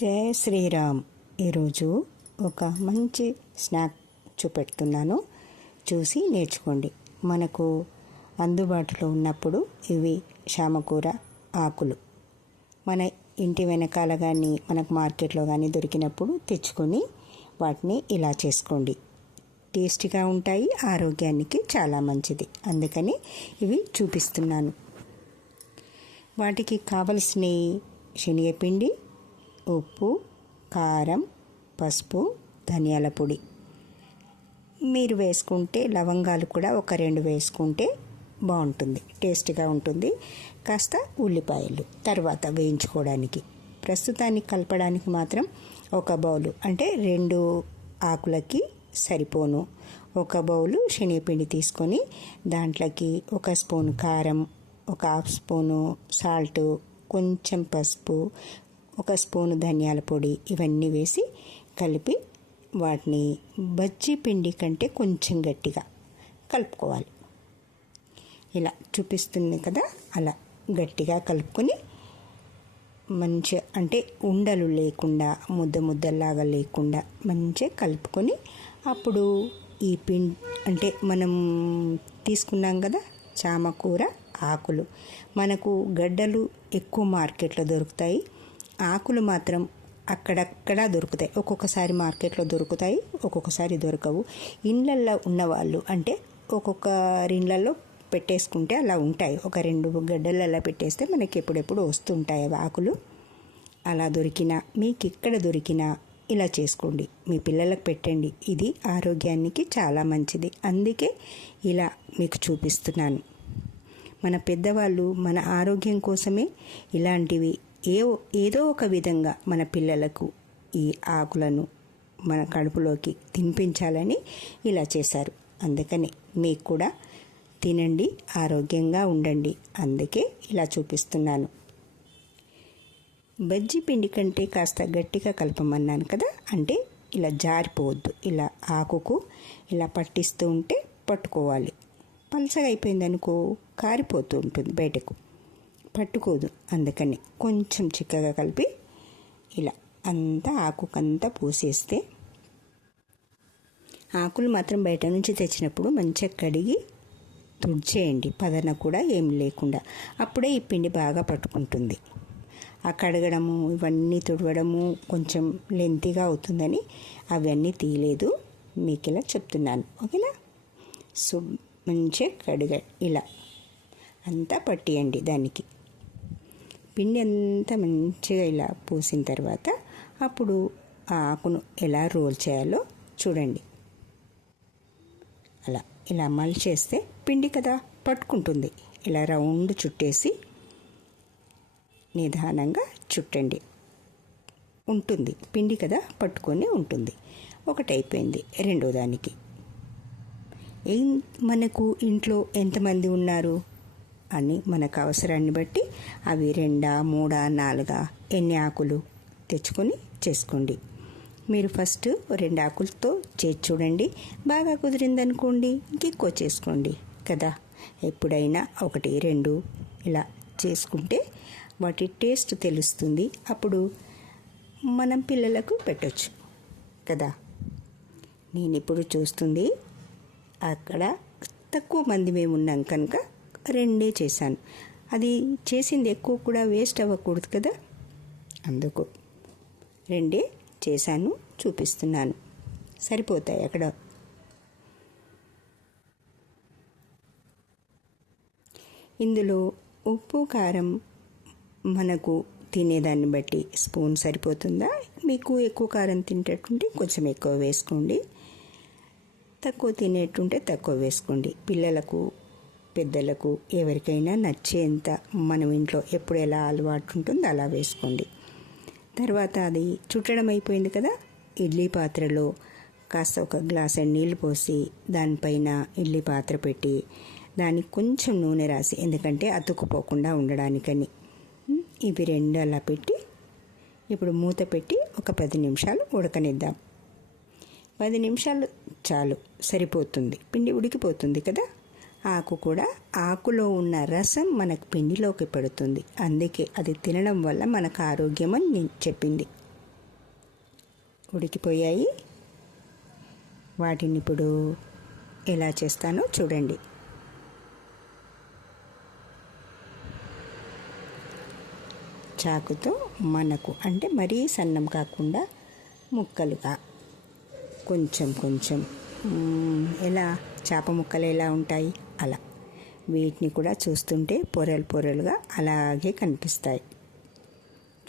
జై శ్రీరామ్. ఈరోజు ఒక మంచి స్నాక్ చూపెడుతున్నాను, చూసి నేర్చుకోండి. మనకు అందుబాటులో ఉన్నప్పుడు ఇవి చామకూర ఆకులు మన ఇంటి వెనకాల కానీ మనకు మార్కెట్లో కానీ దొరికినప్పుడు తెచ్చుకొని వాటిని ఇలా చేసుకోండి. టేస్టీగా ఉంటాయి, ఆరోగ్యానికి చాలా మంచిది. అందుకని ఇవి చూపిస్తున్నాను. వాటికి కావలసిన శనగపిండి, ఉప్పు, కారం, పసుపు, ధనియాల పొడి. మీరు వేసుకుంటే లవంగాలు కూడా ఒక 2 వేసుకుంటే బాగుంటుంది, టేస్ట్గా ఉంటుంది. కాస్త ఉల్లిపాయలు తర్వాత వేయించుకోవడానికి. ప్రస్తుతానికి కలపడానికి మాత్రం ఒక బౌలు, అంటే 2 ఆకులకి సరిపోను ఒక బౌలు శనగపిండి తీసుకొని దాంట్లోకి 1 స్పూను కారం, 1/2 స్పూను సాల్ట్, కొంచెం పసుపు, 1 స్పూను ధనియాల పొడి, ఇవన్నీ వేసి కలిపి వాటిని బజ్జీ పిండి కంటే కొంచెం గట్టిగా కలుపుకోవాలి. ఇలా చూపిస్తుంది కదా, అలా గట్టిగా కలుపుకొని మంచిగా, అంటే ఉండలు లేకుండా ముద్దలాగా లేకుండా మంచిగా కలుపుకొని, అప్పుడు ఈ పిండి అంటే మనం తీసుకున్నాం కదా చామకూర ఆకులు, మనకు గడ్డలు ఎక్కువ మార్కెట్లో దొరుకుతాయి, ఆకులు మాత్రం అక్కడక్కడ దొరుకుతాయి. ఒక్కొక్కసారి మార్కెట్లో దొరుకుతాయి, ఒక్కొక్కసారి దొరకవు. ఇళ్ళల్లో ఉన్నవాళ్ళు అంటే ఒక్కొక్కరి ఇళ్ళల్లో పెట్టేసుకుంటే అలా ఉంటాయి. ఒక 2 గడ్డలు అలా పెట్టేస్తే మనకి ఎప్పుడెప్పుడు వస్తుంటాయి ఆకులు. అలా దొరికినా, మీకు ఇక్కడ దొరికినా ఇలా చేసుకోండి, మీ పిల్లలకు పెట్టండి. ఇది ఆరోగ్యానికి చాలా మంచిది. అందుకే ఇలా మీకు చూపిస్తున్నాను. మన పెద్దవాళ్ళు మన ఆరోగ్యం కోసమే ఇలాంటివి ఏదో ఒక విధంగా మన పిల్లలకు ఈ ఆకులను మన కడుపులోకి తినిపించాలని ఇలా చేశారు. అందుకని మీకు కూడా తినండి, ఆరోగ్యంగా ఉండండి. అందుకే ఇలా చూపిస్తున్నాను. బజ్జీ పిండి కంటే కాస్త గట్టిగా కలపమన్నాను కదా, అంటే ఇలా జారిపోవద్దు. ఇలా ఆకుకు ఇలా పట్టిస్తూ ఉంటే పట్టుకోవాలి. పలసగా అయిపోయిందనుకో కారిపోతూ ఉంటుంది, బయటకు పట్టుకోదు. అందుకని కొంచెం చిక్కగా కలిపి ఇలా అంతా ఆకుకంతా పూసేస్తే, ఆకులు మాత్రం బయట నుంచి తెచ్చినప్పుడు మంచిగా కడిగి తుడిచేయండి, పదన కూడా ఏం లేకుండా. అప్పుడే ఈ పిండి బాగా పట్టుకుంటుంది. ఆ కడగడము ఇవన్నీ తుడవడము కొంచెం లెంతీగా అవుతుందని అవన్నీ తీయలేదు, మీకు ఇలా చెప్తున్నాను. ఓకేనా? మంచిగా కడిగ ఇలా అంతా పట్టియండి. దానికి పిండి అంతా మంచిగా ఇలా పూసిన తర్వాత అప్పుడు ఆ ఆకును ఎలా రోల్ చేయాలో చూడండి. అలా ఇలా మలిచేస్తే పిండి కదా పట్టుకుంటుంది. ఇలా రౌండ్ చుట్టేసి నిదానంగా చుట్టండి, ఉంటుంది పిండి కదా పట్టుకొని ఉంటుంది. ఒకటి అయిపోయింది. రెండో దానికి మనకు ఇంట్లో ఎంతమంది ఉన్నారు అని మనకు అవసరాన్ని బట్టి అవి 2, 3, 4 ఎన్ని ఆకులు తెచ్చుకొని చేసుకోండి. మీరు ఫస్ట్ 2 ఆకులతో చేసి చూడండి, బాగా కుదిరిందనుకోండి ఇంకెక్కువ చేసుకోండి కదా. ఎప్పుడైనా 1, 2 ఇలా చేసుకుంటే వాటి టేస్ట్ తెలుస్తుంది. అప్పుడు మనం పిల్లలకు పెట్టవచ్చు కదా. నేను ఇప్పుడు చూస్తుంది అక్కడ తక్కువ మంది మేము ఉన్నాం కనుక 2 చేశాను. అది చేసింది ఎక్కువ కూడా వేస్ట్ అవ్వకూడదు కదా, అందుకు 2 చేశాను, చూపిస్తున్నాను. సరిపోతాయి అక్కడ. ఇందులో ఉప్పు, కారం మనకు తినేదాన్ని బట్టి స్పూన్ సరిపోతుందా. మీకు ఎక్కువ కారం తినేటట్టుంటే కొంచెం ఎక్కువ వేసుకోండి, తక్కువ తినేటుంటే తక్కువ వేసుకోండి. పిల్లలకు పెద్దలకు ఎవరికైనా నచ్చేంత మనం ఇంట్లో ఎప్పుడు ఎలా అలవాటు ఉంటుందో అలా వేసుకోండి. తర్వాత అది చుట్టడం అయిపోయింది కదా, ఇడ్లీ పాత్రలో కాస్త 1 గ్లాసు నీళ్ళు పోసి దానిపైన ఇడ్లీ పాత్ర పెట్టి దానికి కొంచెం నూనె రాసి, ఎందుకంటే అతుక్కుపోకుండా ఉండడానికని. ఇవి 2 అలా పెట్టి ఇప్పుడు మూత పెట్టి ఒక 10 నిమిషాలు ఉడకనిద్దాం. 10 నిమిషాలు చాలు, సరిపోతుంది. పిండి ఉడికిపోతుంది కదా. ఆకు కూడా, ఆకులో ఉన్న రసం మనకు పిండిలోకి పడుతుంది. అందుకే అది తినడం వల్ల మనకు ఆరోగ్యం అని నేను చెప్పింది. ఉడికిపోయాయి. వాటిని ఇప్పుడు ఎలా చేస్తానో చూడండి. చాకుతో మనకు అంటే మరీ సన్నం కాకుండా ముక్కలుగా కొంచెం కొంచెం ఎలా చేప ముక్కలు ఎలా ఉంటాయి అలా వీటిని కూడా చూస్తుంటే పొరలు పొరలుగా అలాగే కనిపిస్తాయి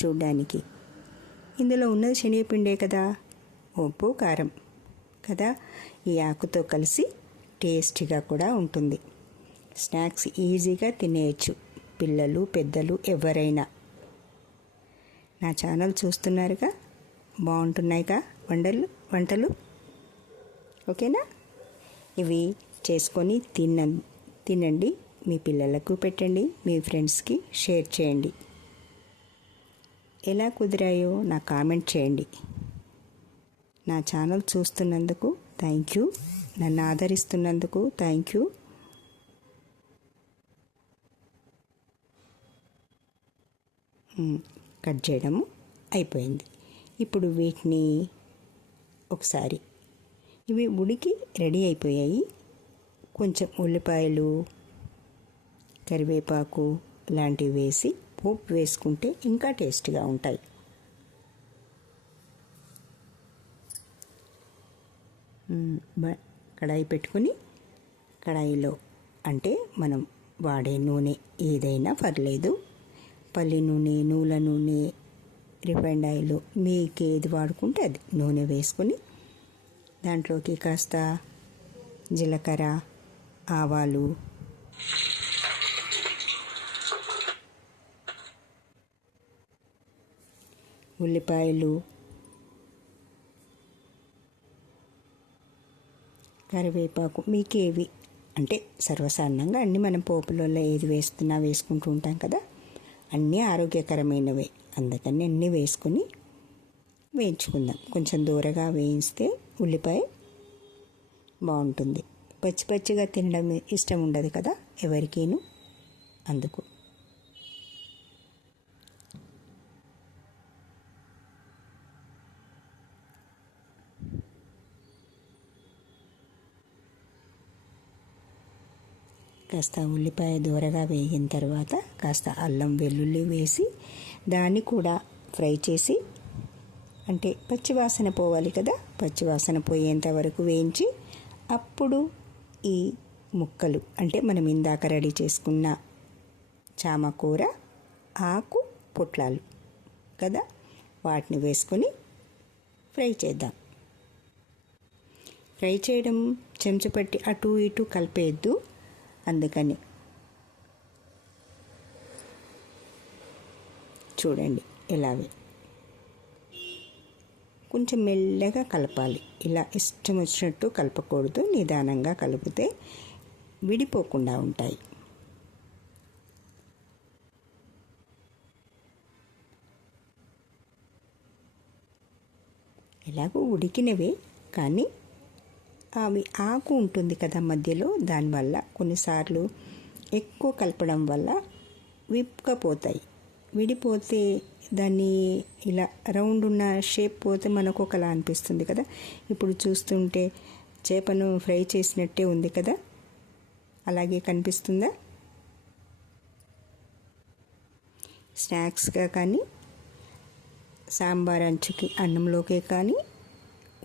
చూడ్డానికి. ఇందులో ఉన్నది శనగపిండే కదా, ఉప్పు కారం కదా, ఈ ఆకుతో కలిసి టేస్టీగా కూడా ఉంటుంది. స్నాక్స్ ఈజీగా తినేయచ్చు, పిల్లలు పెద్దలు ఎవరైనా. నా ఛానల్ చూస్తున్నారుగా, బాగుంటున్నాయిగా వంటలు ఓకేనా? ఇవి చేసుకొని తినండి, మీ పిల్లలకు పెట్టండి, మీ ఫ్రెండ్స్కి షేర్ చేయండి. ఎలా కుదిరాయో నాకు కామెంట్ చేయండి. నా ఛానల్ చూస్తున్నందుకు థ్యాంక్ యూ, నన్ను ఆదరిస్తున్నందుకు థ్యాంక్ యూ. కట్ చేయడము అయిపోయింది. ఇప్పుడు వీటిని ఒకసారి ఇవి ఉడికి రెడీ అయిపోయాయి. కొంచెం ఉల్లిపాయలు, కరివేపాకు లాంటివి వేసి పోపు వేసుకుంటే ఇంకా టేస్ట్గా ఉంటాయి. కడాయి పెట్టుకొని, కడాయిలో అంటే మనం వాడే నూనె ఏదైనా పర్లేదు, పల్లి నూనె, నువ్వుల నూనె, రిఫైండ్ ఆయిల్, మీకు ఏది వాడుకుంటే అది నూనె వేసుకొని దాంట్లోకి కాస్త జీలకర్ర, ఆవాలు, ఉల్లిపాయలు, కరివేపాకు మీకేవి అంటే సర్వసాధారణంగా అన్నీ మనం పోపులలో ఏది వేసుకుంటూ ఉంటాం కదా, అన్నీ ఆరోగ్యకరమైనవే, అందుకని అన్నీ వేసుకొని వేయించుకుందాం. కొంచెం దూరగా వేయిస్తే ఉల్లిపాయ బాగుంటుంది. పచ్చి పచ్చిగా తినడం ఇష్టం ఉండదు కదా ఎవరికీను, అందుకు. కాస్త ఉల్లిపాయ దూరగా వేగిన తర్వాత కాస్త అల్లం వెల్లుల్లి వేసి దాన్ని కూడా ఫ్రై చేసి, అంటే పచ్చివాసన పోవాలి కదా, పచ్చివాసన పోయేంత వరకు వేయించి అప్పుడు ఈ ముక్కలు అంటే మనం ఇందాక రెడీ చేసుకున్న చామకూర ఆకు పొట్లాలు కదా, వాటిని వేసుకొని ఫ్రై చేద్దాం. ఫ్రై చేయడం చెంచపట్టి అటు ఇటు కలిపేయద్దు, అందుకని చూడండి ఎలాగే కొంచెం మెల్లగా కలపాలి. ఇలా ఇష్టం వచ్చినట్టు కలపకూడదు, నిదానంగా కలిపితే విడిపోకుండా ఉంటాయి. ఎలాగో ఉడికినవే కానీ అవి ఆకు ఉంటుంది కదా మధ్యలో, దానివల్ల కొన్నిసార్లు ఎక్కువ కలపడం వల్ల విప్పుకపోతాయి. విడిపోతే దాన్ని ఇలా రౌండ్ ఉన్న షేప్ పోతే మనకు ఒకలా అనిపిస్తుంది కదా. ఇప్పుడు చూస్తుంటే చేపను ఫ్రై చేసినట్టే ఉంది కదా, అలాగే కనిపిస్తుందా? స్నాక్స్గా కానీ, సాంబార్ అంచుకి అన్నంలోకే కానీ,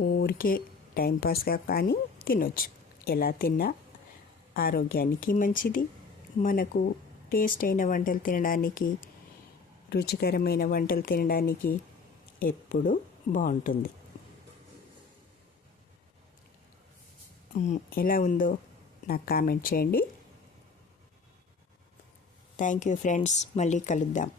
ఊరికే టైంపాస్గా కానీ తినొచ్చు. ఎలా తిన్నా ఆరోగ్యానికి మంచిది. మనకు టేస్ట్ అయిన వంటలు తినడానికి, రుచికరమైన వంటలు తినడానికి ఎప్పుడూ బాగుంటుంది. ఎలా ఉందో నాకు కామెంట్ చేయండి. థ్యాంక్ యూ ఫ్రెండ్స్, మళ్ళీ కలుద్దాం.